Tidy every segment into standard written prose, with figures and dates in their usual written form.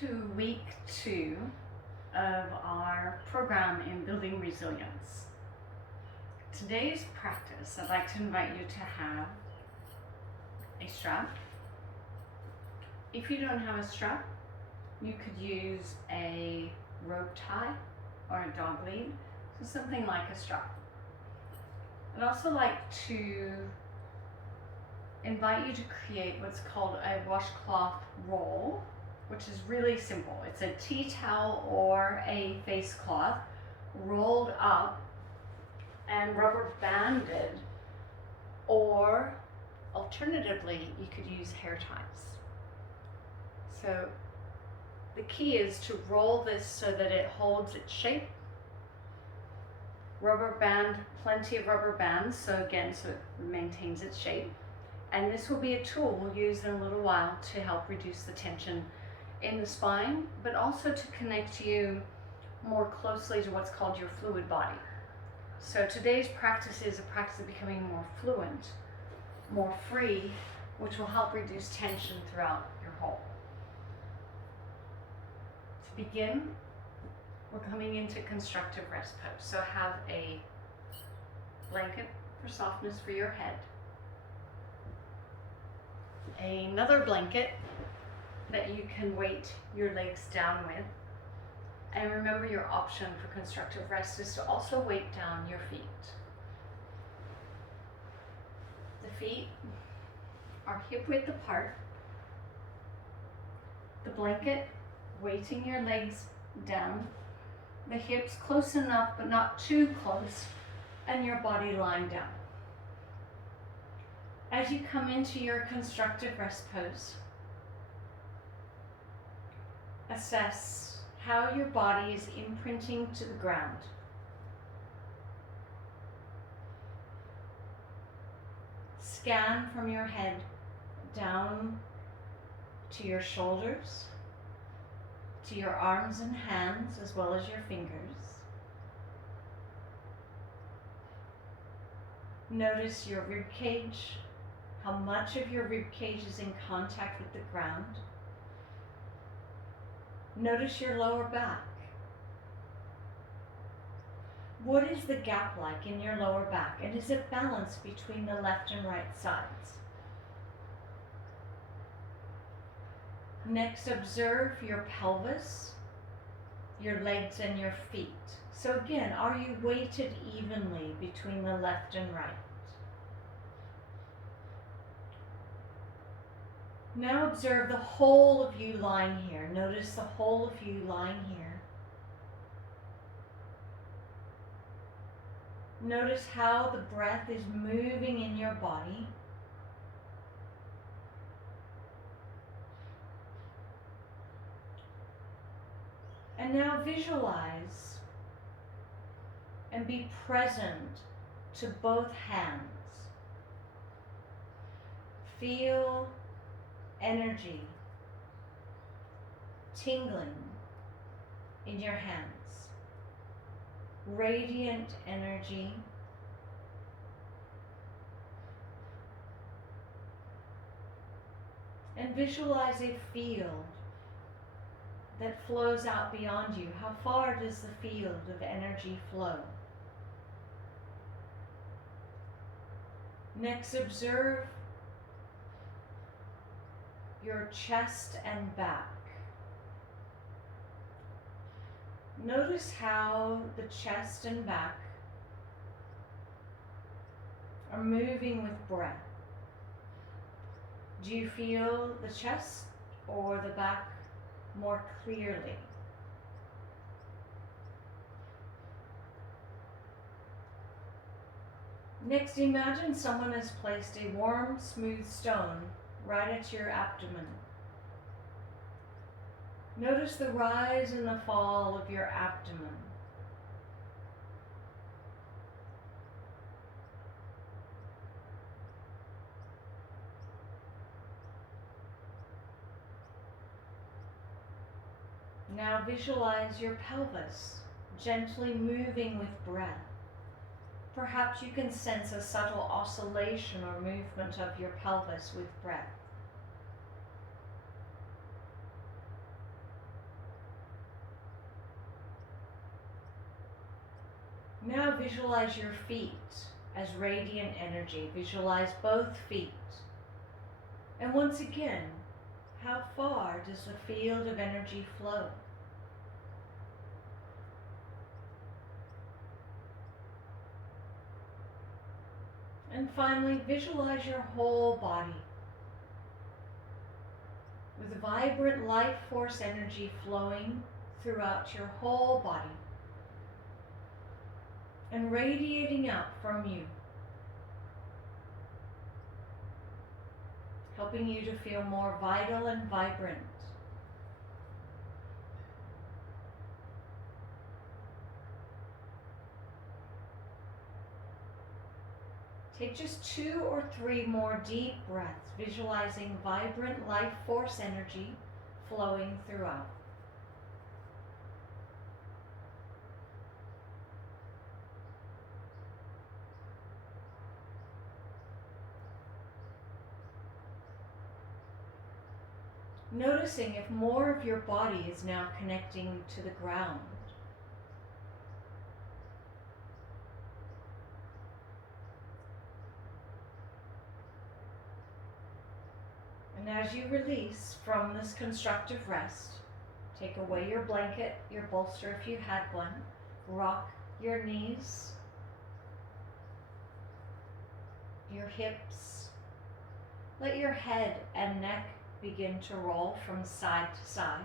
to week 2 of our program in building resilience. Today's practice, I'd like to invite you to have a strap. If you don't have a strap, you could use a rope tie or a dog lead, so something like a strap. I'd also like to invite you to create what's called a washcloth roll, which is really simple. It's a tea towel or a face cloth rolled up and rubber banded, or alternatively you could use hair ties. So the key is to roll this so that it holds its shape. Rubber band, plenty of rubber bands, so again, so it maintains its shape. And this will be a tool we'll use in a little while to help reduce the tension in the spine, but also to connect you more closely to what's called your fluid body. So today's practice is a practice of becoming more fluent, more free, which will help reduce tension throughout your whole. To begin, we're coming into constructive rest pose. So have a blanket for softness for your head, another blanket that you can weight your legs down with, and remember your option for constructive rest is to also weight down your feet. The feet are hip width apart, the blanket weighting your legs down, the hips close enough but not too close, and your body lying down. As you come into your constructive rest pose, assess how your body is imprinting to the ground. Scan from your head down to your shoulders, to your arms and hands, as well as your fingers. Notice your rib cage, how much of your rib cage is in contact with the ground. Notice your lower back. What is the gap like in your lower back, and is it balanced between the left and right sides? Next, observe your pelvis, your legs, and your feet. So again, are you weighted evenly between the left and right? Now observe the whole of you lying here. Notice the whole of you lying here. Notice how the breath is moving in your body. And now visualize and be present to both hands. Feel energy tingling in your hands, radiant energy, and visualize a field that flows out beyond you. How far does the field of energy flow? Next, observe your chest and back. Notice how the chest and back are moving with breath. Do you feel the chest or the back more clearly? Next, imagine someone has placed a warm, smooth stone right at your abdomen. Notice the rise and the fall of your abdomen. Now visualize your pelvis gently moving with breath. Perhaps you can sense a subtle oscillation or movement of your pelvis with breath. Now visualize your feet as radiant energy. Visualize both feet. And once again, how far does the field of energy flow? And finally, visualize your whole body with vibrant life force energy flowing throughout your whole body and radiating out from you, helping you to feel more vital and vibrant. Take just 2 or 3 more deep breaths, visualizing vibrant life force energy flowing throughout. Noticing if more of your body is now connecting to the ground. And as you release from this constructive rest, take away your blanket, your bolster if you had one, rock your knees, your hips, let your head and neck begin to roll from side to side.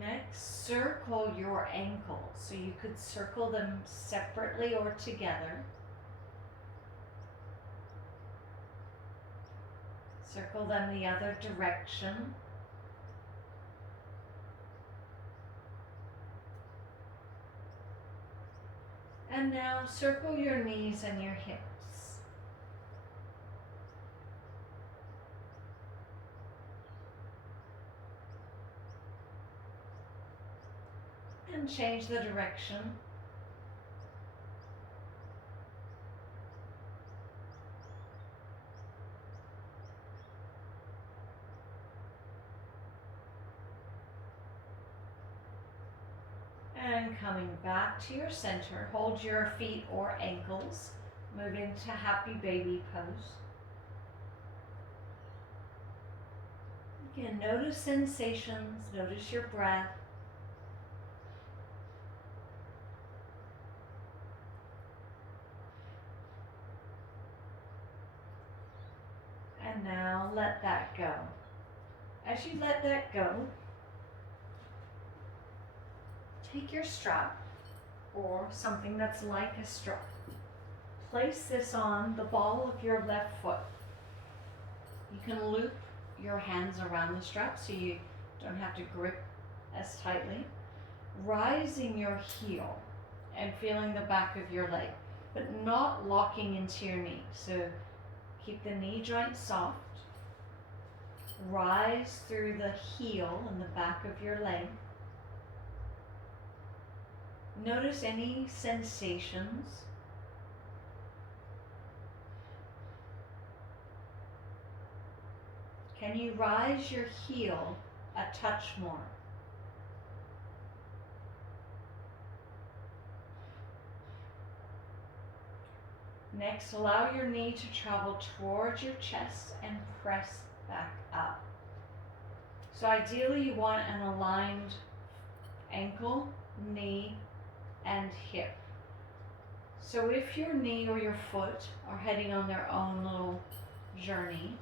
Next, circle your ankles. So you could circle them separately or together. Circle them the other direction. And now circle your knees and your hips. And change the direction. And coming back to your center, hold your feet or ankles, move into happy baby pose. Again, notice sensations, notice your breath. And now let that go. As you let that go, take your strap or something that's like a strap. Place this on the ball of your left foot. You can loop your hands around the strap so you don't have to grip as tightly. Rising your heel and feeling the back of your leg, but not locking into your knee. So keep the knee joint soft. Rise through the heel and the back of your leg. Notice any sensations. Can you rise your heel a touch more? Next, allow your knee to travel towards your chest and press back up. So ideally you want an aligned ankle, knee, and hip. So if your knee or your foot are heading on their own little journey,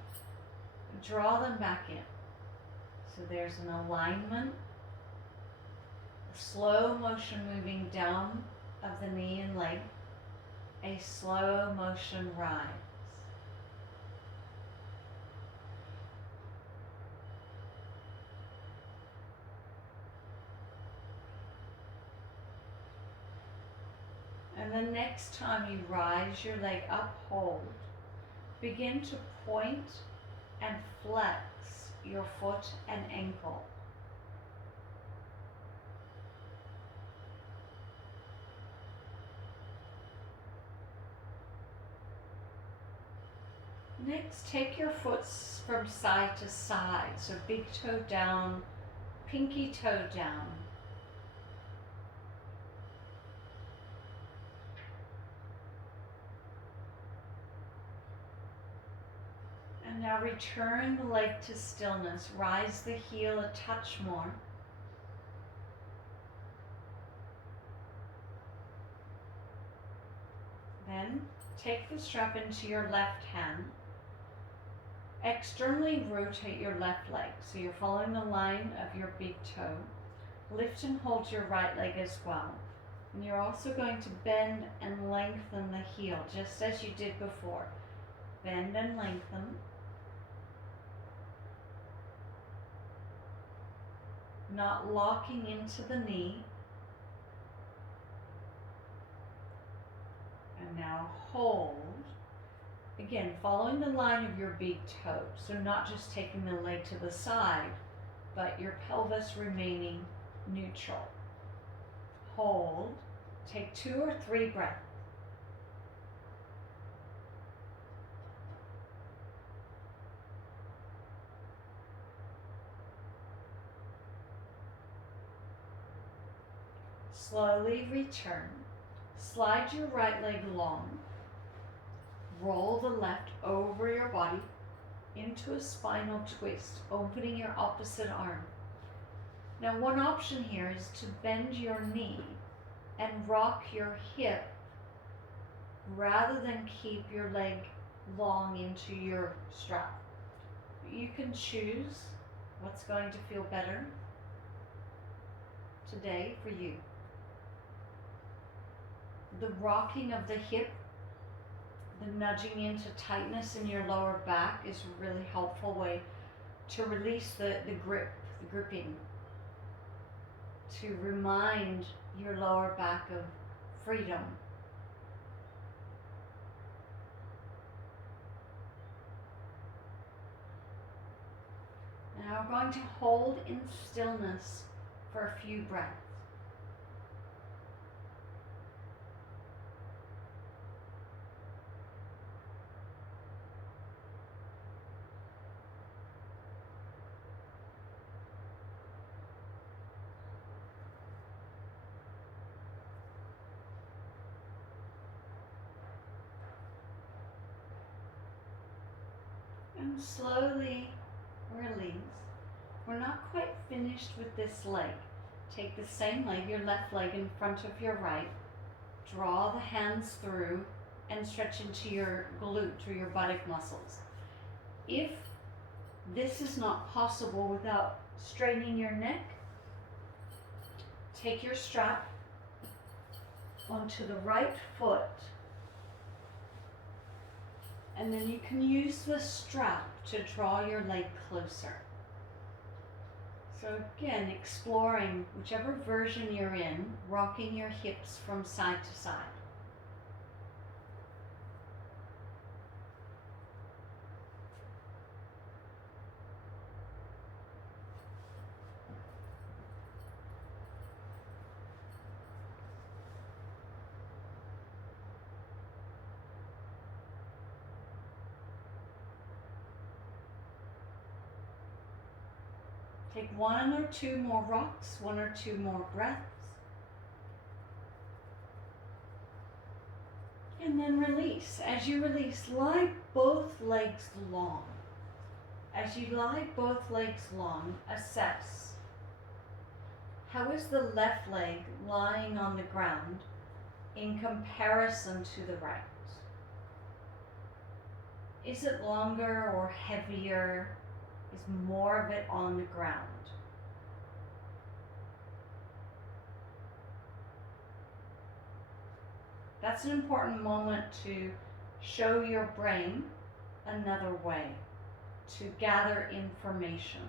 draw them back in. So there's an alignment, a slow motion moving down of the knee and leg, a slow motion rise. And the next time you rise your leg up, hold. Begin to point and flex your foot and ankle. Next, take your foot from side to side. So big toe down, pinky toe down. And now return the leg to stillness. Rise the heel a touch more. Then take the strap into your left hand. Externally rotate your left leg. So you're following the line of your big toe. Lift and hold your right leg as well. And you're also going to bend and lengthen the heel, just as you did before. Bend and lengthen. Not locking into the knee. And now hold. Again, following the line of your big toe. So not just taking the leg to the side, but your pelvis remaining neutral. Hold. Take 2 or 3 breaths. Slowly return. Slide your right leg long. Roll the left over your body into a spinal twist, opening your opposite arm. Now, one option here is to bend your knee and rock your hip rather than keep your leg long into your strap. You can choose what's going to feel better today for you. The rocking of the hip, the nudging into tightness in your lower back is a really helpful way to release the grip, the gripping, to remind your lower back of freedom. Now we're going to hold in stillness for a few breaths. And slowly release. We're not quite finished with this leg. Take the same leg, your left leg, in front of your right. Draw the hands through and stretch into your glute or your buttock muscles. If this is not possible without straining your neck, take your strap onto the right foot, and then you can use the strap to draw your leg closer. So again, exploring whichever version you're in, rocking your hips from side to side. Take 1 or 2 more rocks, 1 or 2 more breaths. And then release. As you release, lie both legs long. As you lie both legs long, assess. How is the left leg lying on the ground in comparison to the right? Is it longer or heavier? Is more of it on the ground? That's an important moment to show your brain another way, to gather information.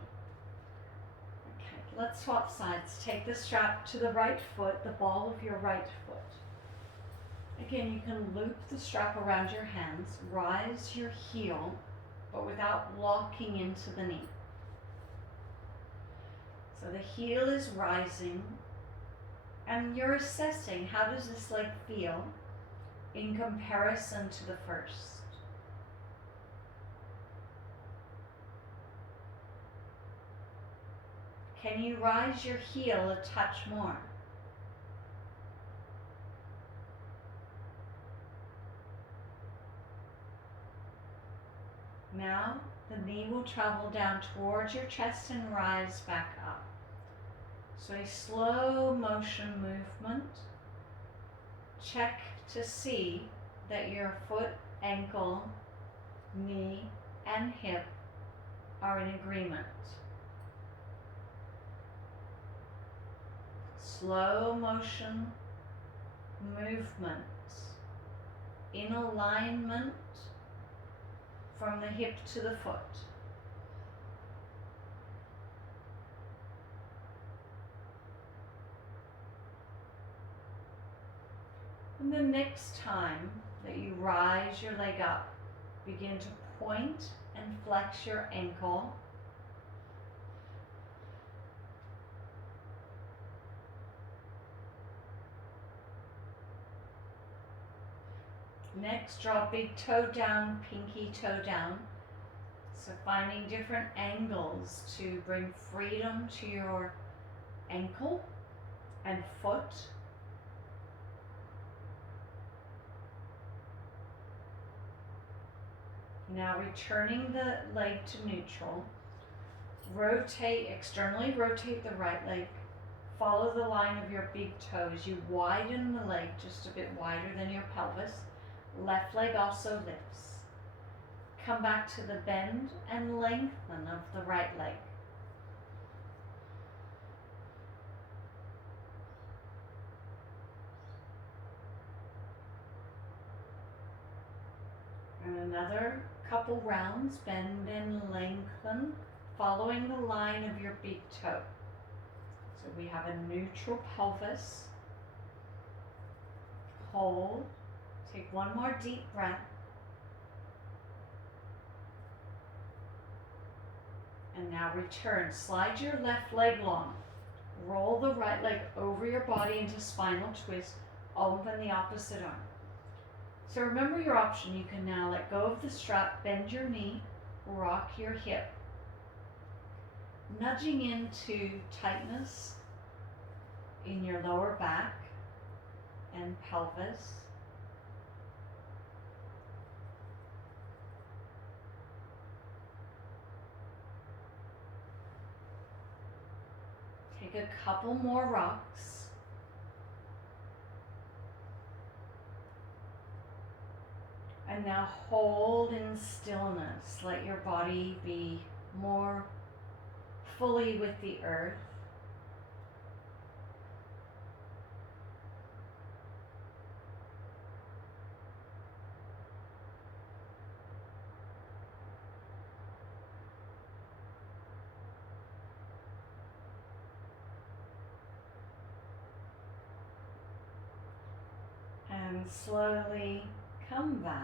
Okay, let's swap sides. Take the strap to the right foot, the ball of your right foot. Again, you can loop the strap around your hands, rise your heel, but without locking into the knee. So the heel is rising, and you're assessing how does this leg feel in comparison to the first. Can you rise your heel a touch more? Now the knee will travel down towards your chest and rise back up. So a slow motion movement. Check to see that your foot, ankle, knee, and hip are in agreement. Slow motion movements in alignment from the hip to the foot. And the next time that you rise your leg up, begin to point and flex your ankle. Next, draw big toe down, pinky toe down. So finding different angles to bring freedom to your ankle and foot. Now returning the leg to neutral. Rotate, externally rotate the right leg. Follow the line of your big toes. You widen the leg just a bit wider than your pelvis. Left leg also lifts. Come back to the bend and lengthen of the right leg. And another couple rounds, bend and lengthen, following the line of your big toe. So we have a neutral pelvis. Hold. Take one more deep breath. And now return. Slide your left leg long. Roll the right leg over your body into spinal twist. Open the opposite arm. So remember your option. You can now let go of the strap, bend your knee, rock your hip. Nudging into tightness in your lower back and pelvis. Take a couple more rocks. And now hold in stillness. Let your body be more fully with the earth. And slowly come back.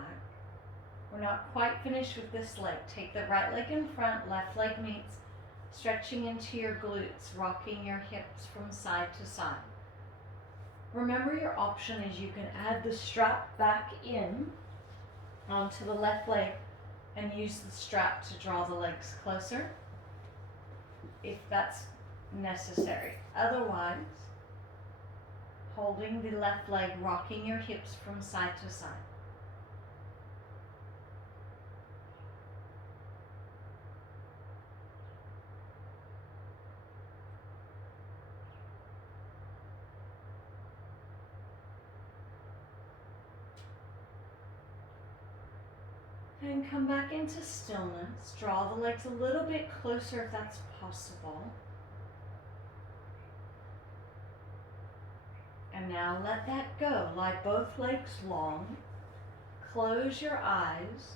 We're not quite finished with this leg. Take the right leg in front, left leg meets, stretching into your glutes, rocking your hips from side to side. Remember your option is you can add the strap back in onto the left leg and use the strap to draw the legs closer if that's necessary. Otherwise, holding the left leg, rocking your hips from side to side. And come back into stillness. Draw the legs a little bit closer if that's possible. And now let that go. Lie both legs long. Close your eyes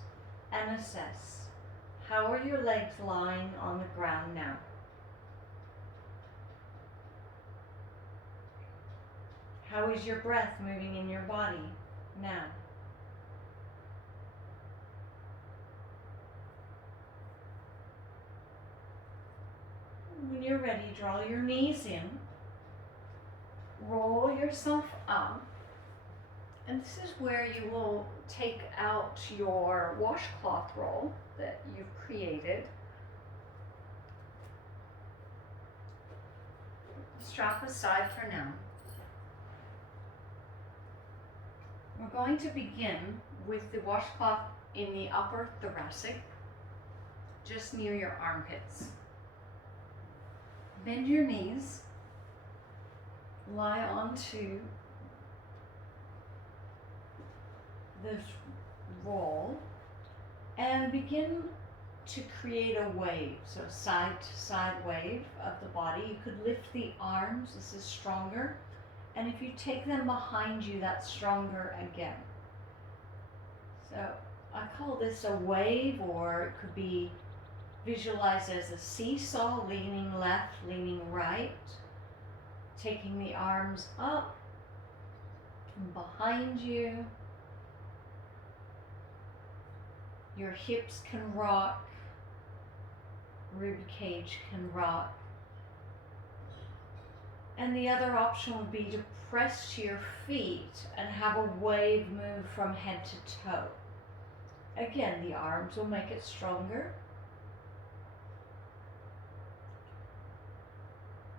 and assess. How are your legs lying on the ground now? How is your breath moving in your body now? When you're ready, draw your knees in. Roll yourself up. And this is where you will take out your washcloth roll that you've created. strap aside for now. We're going to begin with the washcloth in the upper thoracic, just near your armpits. Bend your knees, lie onto this roll, and begin to create a wave, so a side-to-side wave of the body. You could lift the arms, this is stronger, and if you take them behind you, that's stronger again. So I call this a wave, or it could be visualized as a seesaw, leaning left, leaning right, taking the arms up and behind you. Your hips can rock, rib cage can rock. And the other option would be to press to your feet and have a wave move from head to toe. Again, the arms will make it stronger.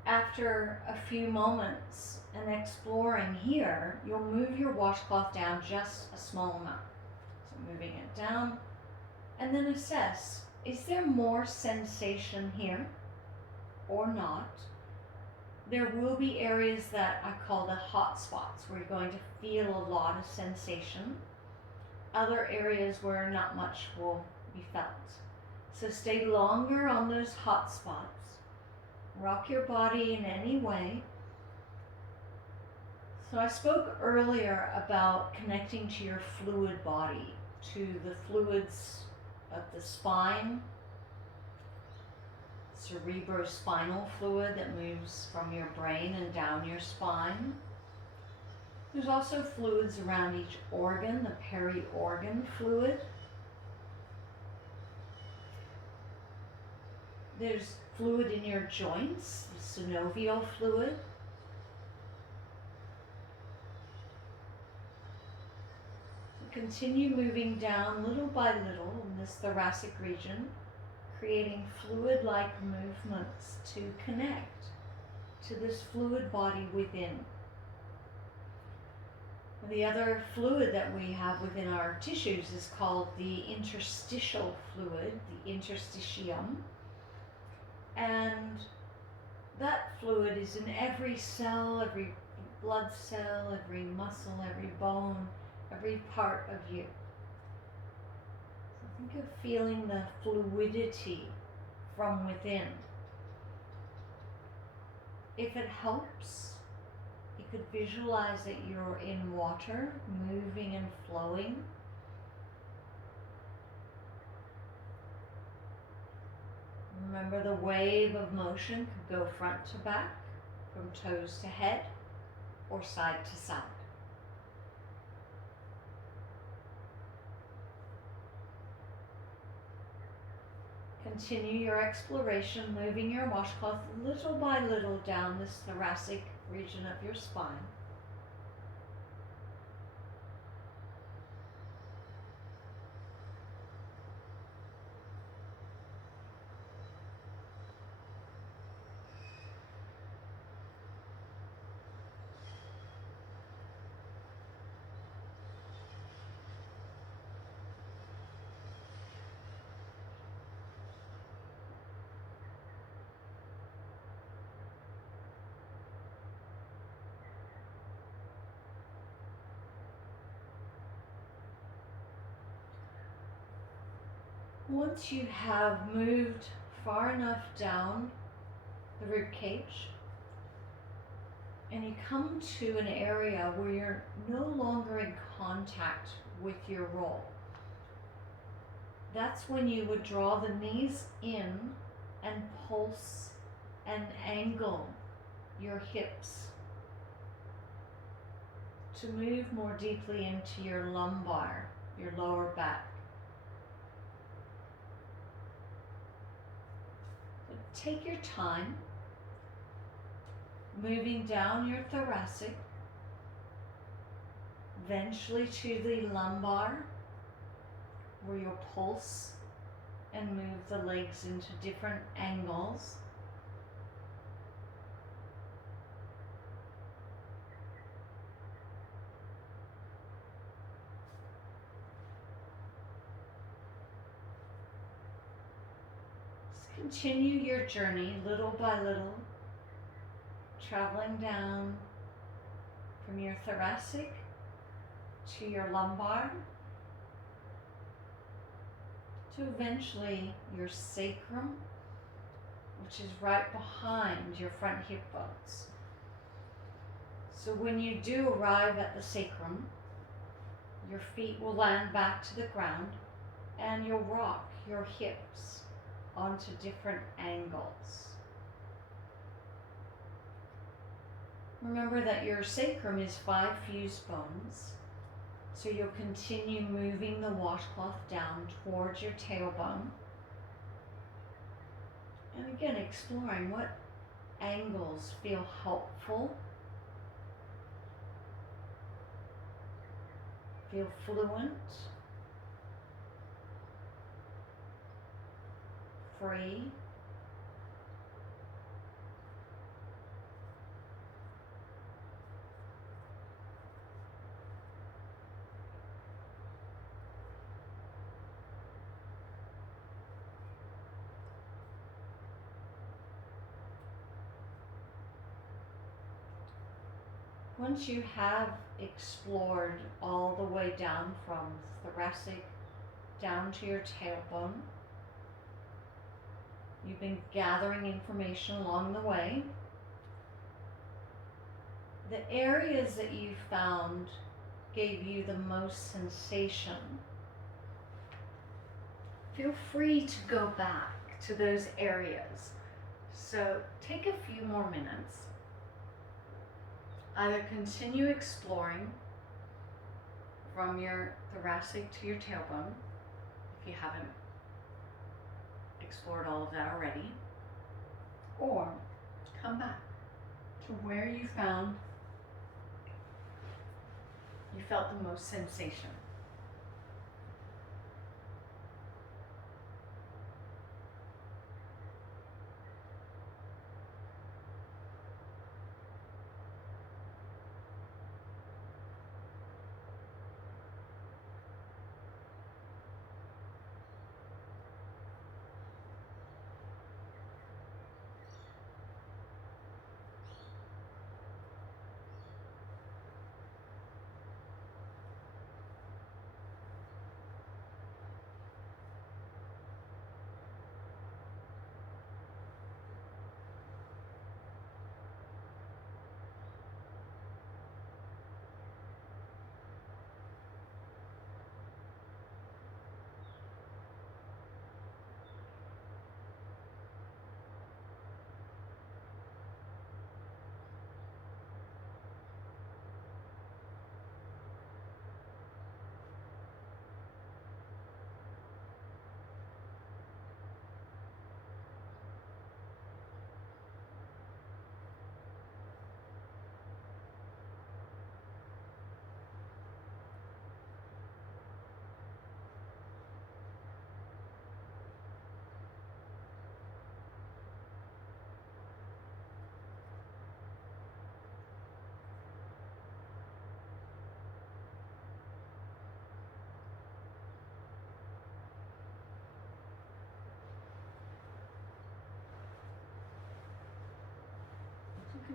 After a few moments and exploring here, you'll move your washcloth down just a small amount. So moving it down, and then assess, is there more sensation here or not? There will be areas that I call the hot spots, where you're going to feel a lot of sensation. Other areas where not much will be felt. So stay longer on those hot spots. Rock your body in any way. So I spoke earlier about connecting to your fluid body, to the fluids of the spine, cerebrospinal fluid that moves from your brain and down your spine. There's also fluids around each organ, the peri-organ fluid. There's fluid in your joints, the synovial fluid. So continue moving down little by little in this thoracic region, creating fluid-like movements to connect to this fluid body within. The other fluid that we have within our tissues is called the interstitial fluid, the interstitium. And that fluid is in every cell, every blood cell, every muscle, every bone, every part of you. So think of feeling the fluidity from within. If it helps, you could visualize that you're in water, moving and flowing. Remember, the wave of motion could go front to back, from toes to head, or side to side. Continue your exploration, moving your washcloth little by little down this thoracic region of your spine. Once you have moved far enough down the rib cage, and you come to an area where you're no longer in contact with your roll, that's when you would draw the knees in and pulse and angle your hips to move more deeply into your lumbar, your lower back. Take your time, moving down your thoracic, eventually to the lumbar, where you'll pulse and move the legs into different angles. Continue your journey little by little, traveling down from your thoracic to your lumbar, to eventually your sacrum, which is right behind your front hip bones. So when you do arrive at the sacrum, your feet will land back to the ground and you'll rock your hips onto different angles. Remember that your sacrum is 5 fused bones, so you'll continue moving the washcloth down towards your tailbone. And again, exploring what angles feel helpful, feel fluent, free. Once you have explored all the way down from thoracic down to your tailbone, you've been gathering information along the way. The areas that you found gave you the most sensation, feel free to go back to those areas. So take a few more minutes. Either continue exploring from your thoracic to your tailbone, if you haven't explored all of that already, or come back to where you felt the most sensation.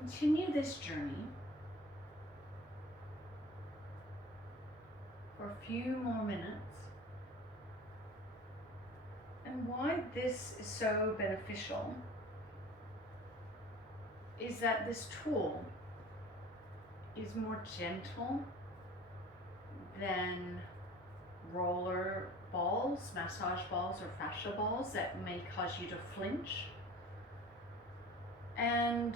Continue this journey for a few more minutes. And why this is so beneficial is that this tool is more gentle than roller balls, massage balls, or fascia balls that may cause you to flinch. And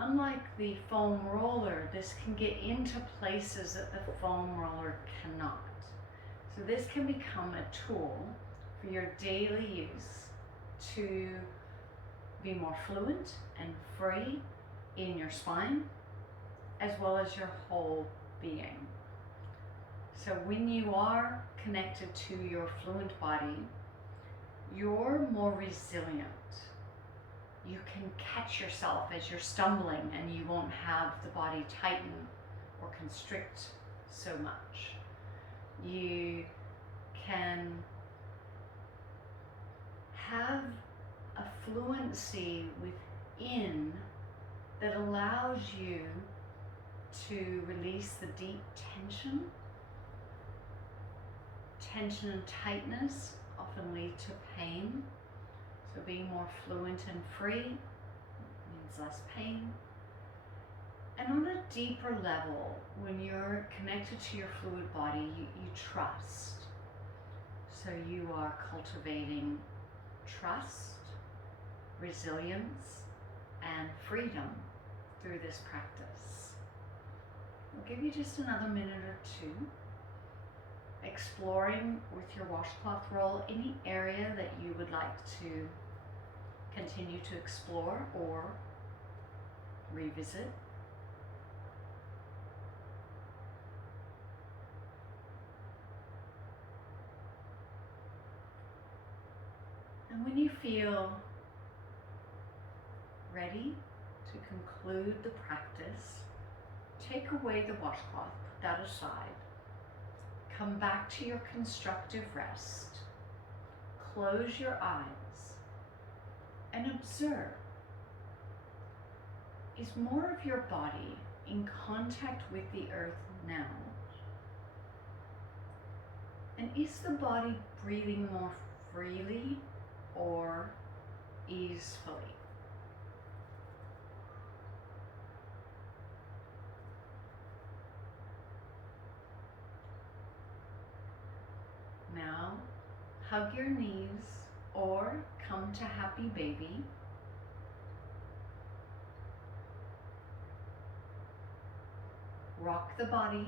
unlike the foam roller, this can get into places that the foam roller cannot. So this can become a tool for your daily use to be more fluent and free in your spine, as well as your whole being. So when you are connected to your fluent body, you're more resilient. You can catch yourself as you're stumbling and you won't have the body tighten or constrict so much. You can have a fluency within that allows you to release the deep tension. Tension and tightness often lead to pain. So being more fluent and free means less pain. And on a deeper level, when you're connected to your fluid body, you trust. So you are cultivating trust, resilience, and freedom through this practice. I'll give you just another minute or two, exploring with your washcloth roll any area that you would like to continue to explore or revisit. And when you feel ready to conclude the practice, take away the washcloth, put that aside. Come back to your constructive rest. Close your eyes and observe. Is more of your body in contact with the earth now? And is the body breathing more freely or easefully? Now, hug your knees or come to happy baby. Rock the body.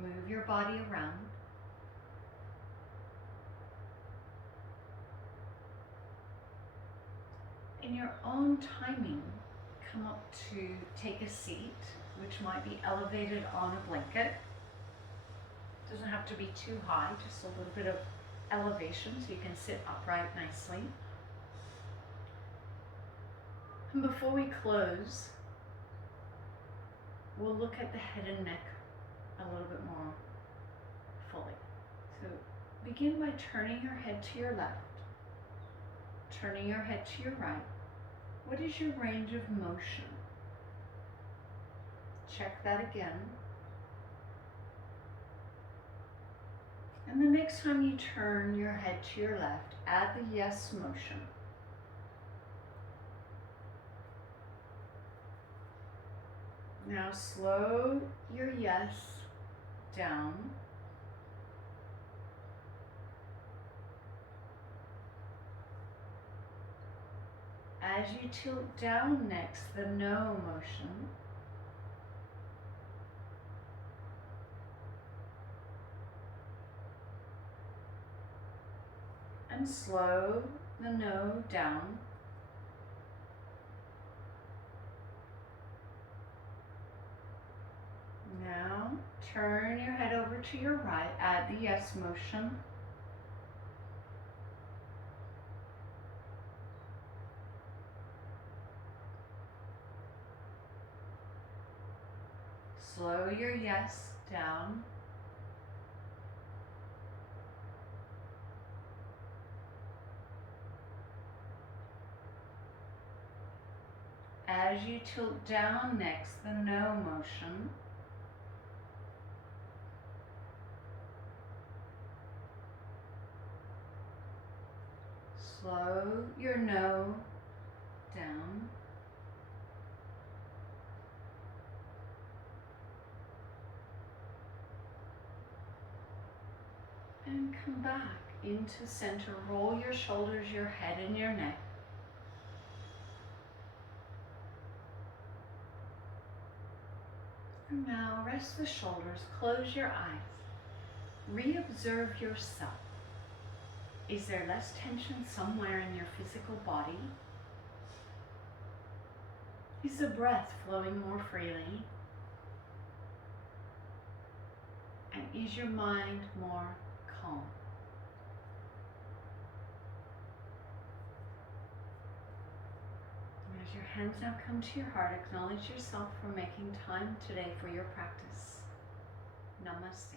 Move your body around. In your own timing, come up to take a seat, which might be elevated on a blanket. Doesn't have to be too high, just a little bit of elevation so you can sit upright nicely. And before we close, we'll look at the head and neck a little bit more fully. So begin by turning your head to your left, turning your head to your right. What is your range of motion? Check that again. And the next time you turn your head to your left, add the yes motion. Now slow your yes down. As you tilt down next, the no motion. And slow the no down. Now turn your head over to your right, add the yes motion. Slow your yes down. As you tilt down next, the no motion. Slow your no down. And come back into center. Roll your shoulders, your head, and your neck. And now rest the shoulders, close your eyes. Re-observe yourself. Is there less tension somewhere in your physical body? Is the breath flowing more freely? And is your mind more calm? And as your hands now come to your heart, acknowledge yourself for making time today for your practice. Namaste.